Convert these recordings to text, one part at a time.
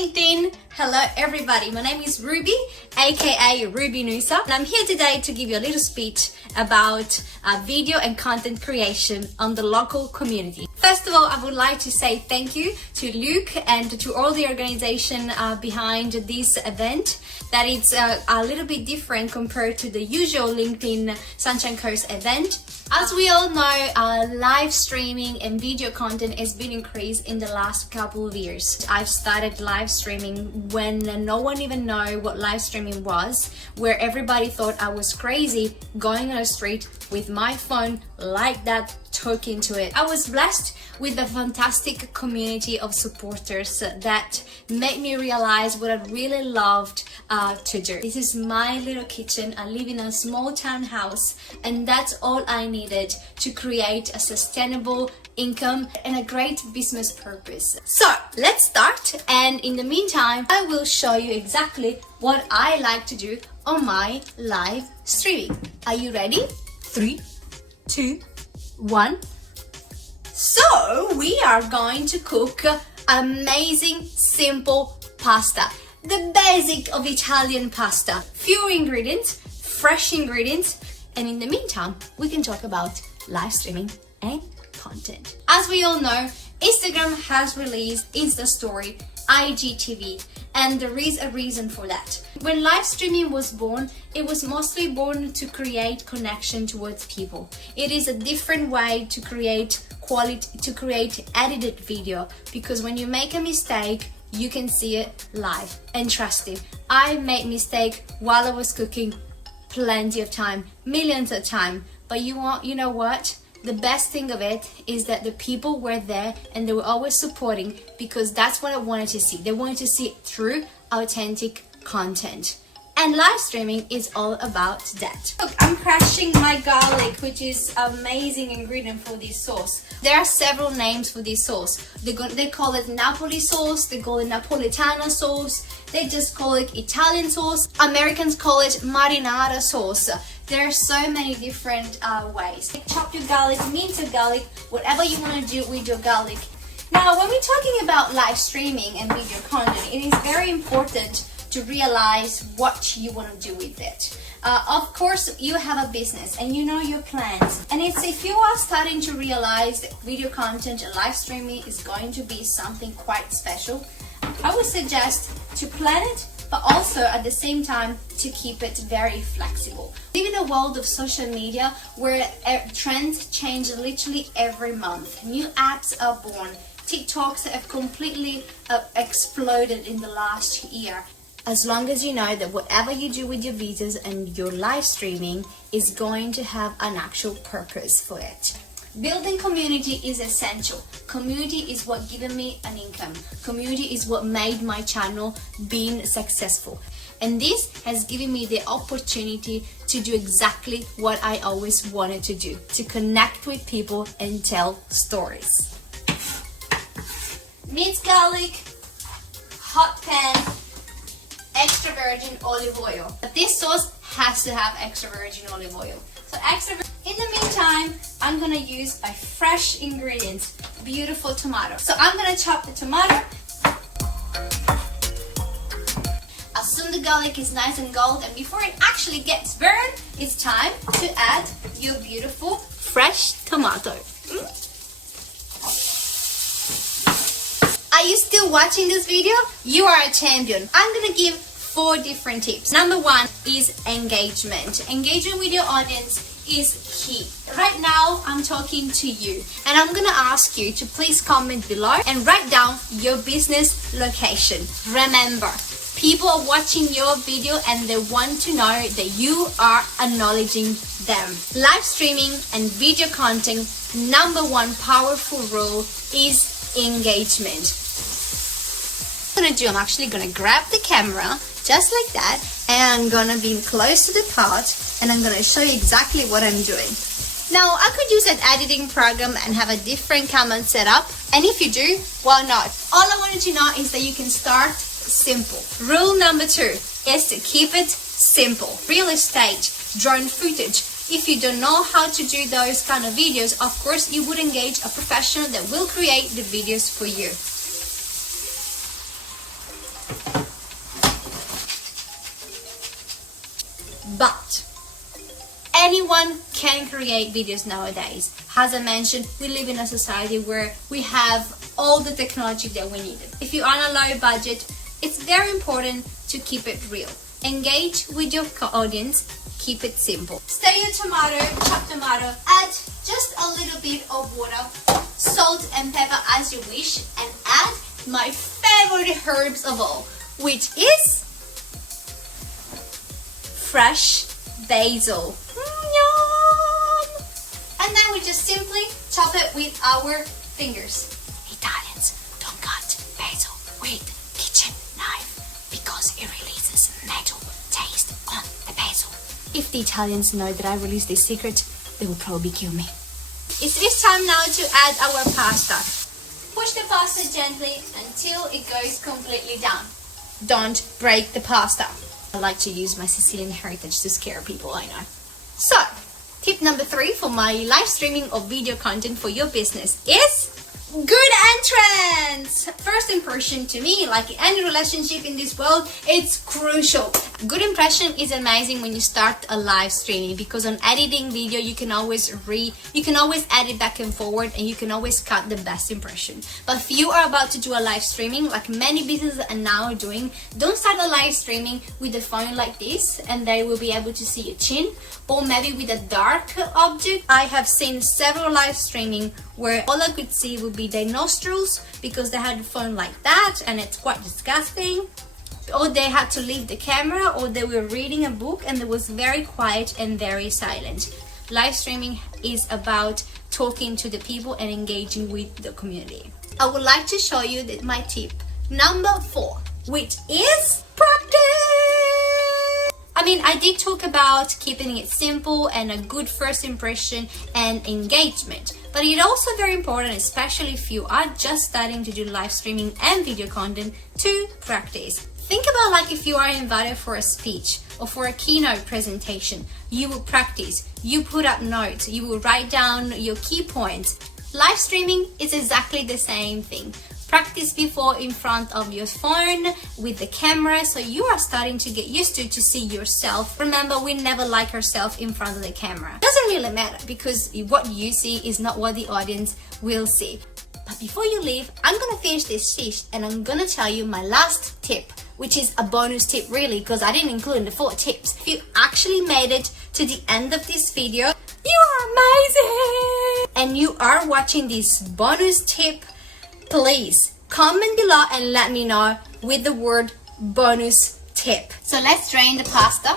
LinkedIn. Hello everybody, my name is Ruby, aka Ruby Noosa, and I'm here today to give you a little speech about video and content creation on the local community. First of all, I would like to say thank you to Luke and to all the organization behind this event. That it's a little bit different compared to the usual LinkedIn Sunshine Coast event. As we all know, live streaming and video content has been increased in the last couple of years. I've started live streaming when no one even knew what live streaming was, where everybody thought I was crazy going on the street with my phone like that, talking to it. I was blessed with a fantastic community of supporters that made me realize what I really loved to do. This is my little kitchen. I live in a small townhouse, and that's all I needed to create a sustainable income and a great business purpose. So let's start, and in the meantime I will show you exactly what I like to do on my live streaming. Are you ready? 3, 2, 1. So we are going to cook amazing simple pasta, the basic of Italian pasta. Few ingredients, fresh ingredients, and in the meantime we can talk about live streaming and content. As we all know, Instagram has released Insta Story, IGTV, and there is a reason for that. When live streaming was born, it was mostly born to create connection towards people. It is a different way to create quality, to create edited video, because when you make a mistake, you can see it live. And trust me, I made mistake while I was cooking plenty of time, millions of time. But you know what? The best thing of it is that the people were there and they were always supporting, because that's what I wanted to see. They wanted to see true, authentic content. And live streaming is all about that. Look, I'm crushing my garlic, which is amazing ingredient for this sauce. There are several names for this sauce. They call it Napoli sauce, they call it Napolitana sauce, they just call it Italian sauce. Americans call it marinara sauce. There are so many different ways. Chop your garlic, mince your garlic, whatever you want to do with your garlic. Now, when we're talking about live streaming and video content, it is very important to realize what you want to do with it. Of course, you have a business and you know your plans. And it's if you are starting to realize that video content and live streaming is going to be something quite special, I would suggest to plan it, but also at the same time to keep it very flexible. We live in a world of social media where trends change literally every month. New apps are born. TikToks have completely exploded in the last year. As long as you know that whatever you do with your videos and your live streaming is going to have an actual purpose for it. Building community is essential. Community is what given me an income. Community is what made my channel being successful. And this has given me the opportunity to do exactly what I always wanted to do, to connect with people and tell stories. Minced garlic, hot pan, extra virgin olive oil. But this sauce has to have extra virgin olive oil. So extra. In the meantime, I'm gonna use a fresh ingredient, beautiful tomato. So I'm gonna chop the tomato. As soon as the garlic is nice and gold, and before it actually gets burned, it's time to add your beautiful fresh tomato. Are you still watching this video? You are a champion. I'm gonna give 4 different tips. Number 1 is engagement. Engagement with your audience is key. Right now I'm talking to you, and I'm gonna ask you to please comment below and write down your business location. Remember, people are watching your video and they want to know that you are acknowledging them. Live streaming and video content, number 1 powerful rule is engagement. I'm actually gonna grab the camera just like that, and I'm gonna be close to the pot, and I'm gonna show you exactly what I'm doing. Now, I could use an editing program and have a different camera set up, and if you do, why not? All I wanted to know is that you can start simple. Rule number 2 is to keep it simple. Real estate, drone footage. If you don't know how to do those kind of videos, of course you would engage a professional that will create the videos for you. but anyone can create videos nowadays. As I mentioned, we live in a society where we have all the technology that we need. If you're on a low budget, it's very important to keep it real. Engage with your audience, keep it simple. Stir your tomato, chop tomato, add just a little bit of water, salt and pepper as you wish, and add my favorite herbs of all, which is fresh basil. Yum! And then we just simply chop it with our fingers. Italians don't cut basil with kitchen knife because it releases metal taste on the basil. If the Italians know that I released this secret, they will probably kill me. It's time now to add our pasta. Push the pasta gently until it goes completely down. Don't break the pasta. I like to use my Sicilian heritage to scare people, I know. So, tip number 3 for my live streaming of video content for your business is good entrance. First impression to me, like any relationship in this world, it's crucial. Good impression is amazing when you start a live streaming, because on editing video you can always edit back and forward, and you can always cut the best impression. But if you are about to do a live streaming, like many businesses are now doing, don't start a live streaming with a phone like this and they will be able to see your chin, or maybe with a dark object. I have seen several live streaming where all I could see would be their nostrils because they had the phone like that, and it's quite disgusting. Or they had to leave the camera, or they were reading a book and it was very quiet and very silent. Live streaming is about talking to the people and engaging with the community. I would like to show you my tip number 4, which is practice. I mean, I did talk about keeping it simple and a good first impression and engagement, but it's also very important, especially if you are just starting to do live streaming and video content, to practice. Think about like if you are invited for a speech or for a keynote presentation, you will practice, you put up notes, you will write down your key points. Live streaming is exactly the same thing. Practice before in front of your phone with the camera, so you are starting to get used to see yourself. Remember, we never like ourselves in front of the camera. It doesn't really matter, because what you see is not what the audience will see. But before you leave, I'm gonna finish this sheet and I'm gonna tell you my last tip, which is a bonus tip really, because I didn't include in the 4 tips. If you actually made it to the end of this video, you are amazing! And you are watching this bonus tip, please comment below and let me know with the word bonus tip. So let's drain the pasta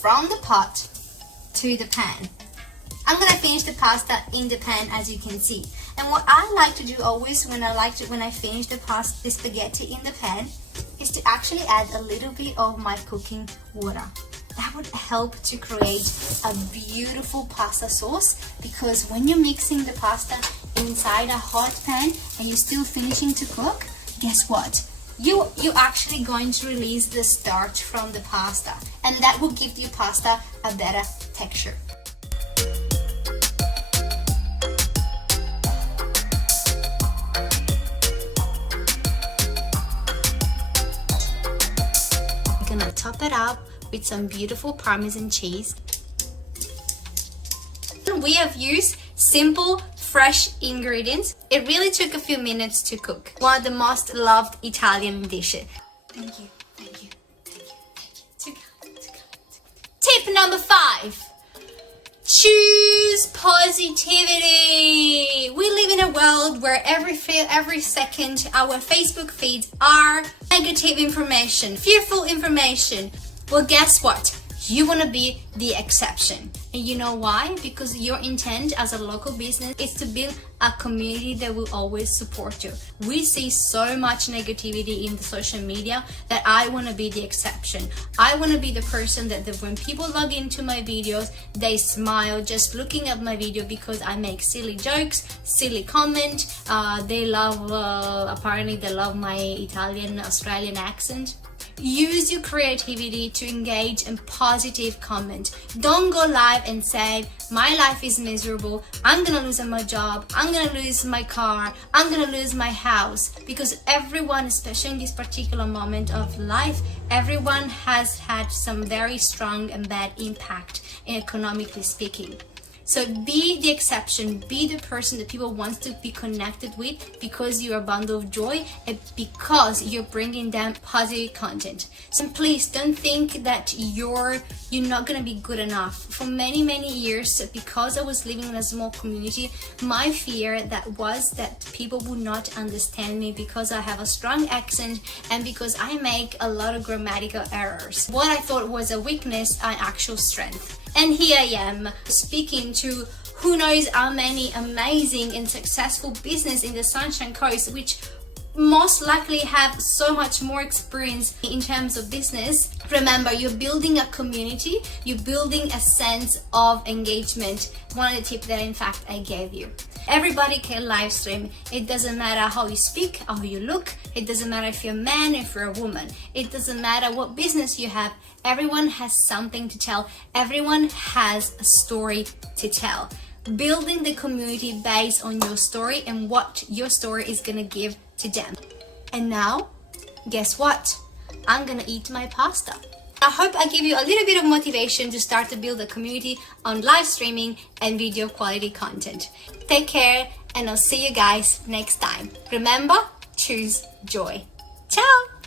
from the pot to the pan. I'm gonna finish the pasta in the pan, as you can see. And what I like to do always when I finish the spaghetti in the pan is to actually add a little bit of my cooking water. That would help to create a beautiful pasta sauce, because when you're mixing the pasta inside a hot pan and you're still finishing to cook, guess what? You're actually going to release the starch from the pasta, and that will give your pasta a better texture. I'm gonna top it up with some beautiful Parmesan cheese. We have used simple, fresh ingredients. It really took a few minutes to cook. One of the most loved Italian dishes. Thank you, thank you, thank you, thank you. Tip number 5. Choose positivity. We live in a world where every second our Facebook feeds are negative information, fearful information. Well, guess what? You want to be the exception. And you know why? Because your intent as a local business is to build a community that will always support you. We see so much negativity in the social media that I want to be the exception. I want to be the person that when people log into my videos, they smile just looking at my video, because I make silly jokes, silly comment. They love, apparently they love my Italian, Australian accent. Use your creativity to engage in positive comment. Don't go live and say, my life is miserable, I'm gonna lose my job, I'm gonna lose my car, I'm gonna lose my house. Because everyone, especially in this particular moment of life, everyone has had some very strong and bad impact, economically speaking. So be the exception, be the person that people want to be connected with, because you're a bundle of joy and because you're bringing them positive content. So please don't think that you're not gonna be good enough. For many years, because I was living in a small community, my fear was that people would not understand me because I have a strong accent and because I make a lot of grammatical errors. What I thought was a weakness, an actual strength. And here I am speaking to who knows how many amazing and successful business in the Sunshine Coast, which most likely have so much more experience in terms of business. Remember, you're building a community, you're building a sense of engagement. One of the tips that in fact I gave you. Everybody can live stream. It doesn't matter how you speak, how you look. It doesn't matter if you're a man, if you're a woman. It doesn't matter what business you have. Everyone has something to tell. Everyone has a story to tell. Building the community based on your story and what your story is gonna give to them. And now, guess what? I'm gonna eat my pasta. I hope I give you a little bit of motivation to start to build a community on live streaming and video quality content. Take care, and I'll see you guys next time. Remember, choose joy. Ciao!